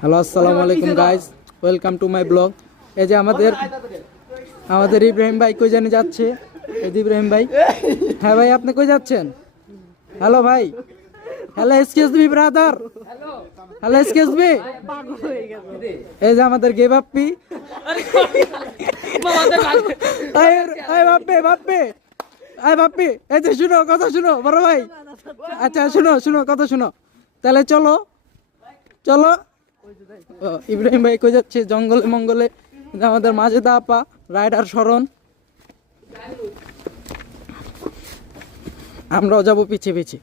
Hello আসসালামু আলাইকুম guys, welcome to my blog. এই যে আমাদের ইব্রাহিম ভাই কই জানি যাচ্ছে। এই যে ইব্রাহিম ভাই, হ্যাঁ ভাই আপনি কই যাচ্ছেন? হ্যালো ভাই, hello excuse me brother, hello excuse me. এই যে আমাদের গে বাপ্পি, এই বাপ্পি বাপ্পি, এই বাপ্পি, এই যে শুনো কথা শুনো বড় ভাই। আচ্ছা শুনো শুনো কথা শুনো, তাহলে চলো চলো। ইব্রাহিম ভাই কই যাচ্ছে? জঙ্গলে মঙ্গলে। আমাদের মাজেদা আপা, রাইডার শরণ, আমরাও যাবো পিছে পিছে।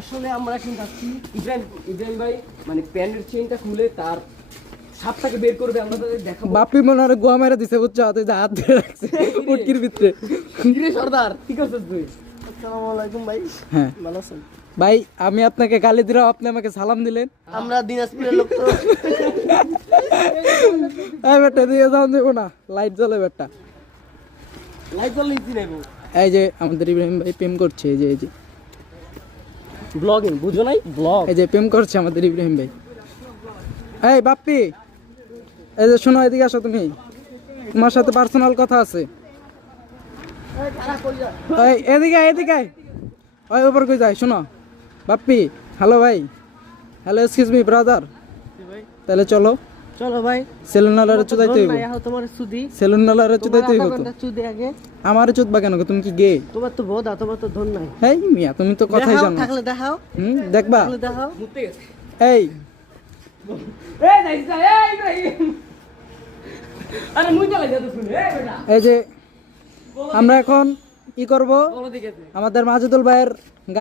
আসলে আমরা এখন যাচ্ছি ইব্রাহিম ভাই মানে প্যান্টের চেইনটা খুলে তার সাপটাকে বের করবে, আমরা তাদের দেখাবো। বাপি মনে হয় গোয়া মেরে দিছে বুঝছো, হাতে হাত ধরে রাখছে উটকির ভিতরে। কিরে সর্দার কি করছিস তুই? আসসালামু আলাইকুম ভাই, হ্যাঁ ভালো আছেন? ভাই আমি আপনাকে গালি দিলাম, আপনি আমাকে সালাম দিলেন। আমরা দিনাজপুরের লোক তো। এই বেটা দিয়ে যাও, দেবো না, লাইট জ্বলে বেটা। লাইট জ্বলে দিছি নেবো। এই যে আমাদের ইব্রাহিম ভাই প্রেম করছে, এই যে এই যে ব্লগিং বুঝো নাই? ব্লগ এই যে প্রেম করছে আমাদের ইব্রাহিম ভাই। এই বাপ্পি, এই যে শোনো, এদিকে আসো তুমি, তোমার সাথে পার্সোনাল কথা আছে। এই এদিকে এদিকে, ওই ওপর কই যায় শোনো। বাপ্পি, হ্যালো ভাই, হ্যালো এক্সকিউজ মি ব্রাদার। তাহলে চলো, চলো ভাই, সেলুন নালারে চুদাইতে হইব, তোমার সুদি, সেলুন নালারে চুদাইতে হইব তো। চুদি আগে আমারে চুদবা কেন? তুমি কি গে? তোমার তো বোধা, তোমার তো ধন নাই। হেই মিয়া, তুমি তো কথাই দেখাও, জানো। থাকলে দেখাও, দেখবা। থাকলে দেখাও। মুতে গেছে। এই এই নাইস এই ইব্রাহিম, আরে মুই চলে যা তো শুনে এই বেটা এই যে আমরা এখন কি করব, বলো দিকে আমাদের মাজেদুল ভাইয়ের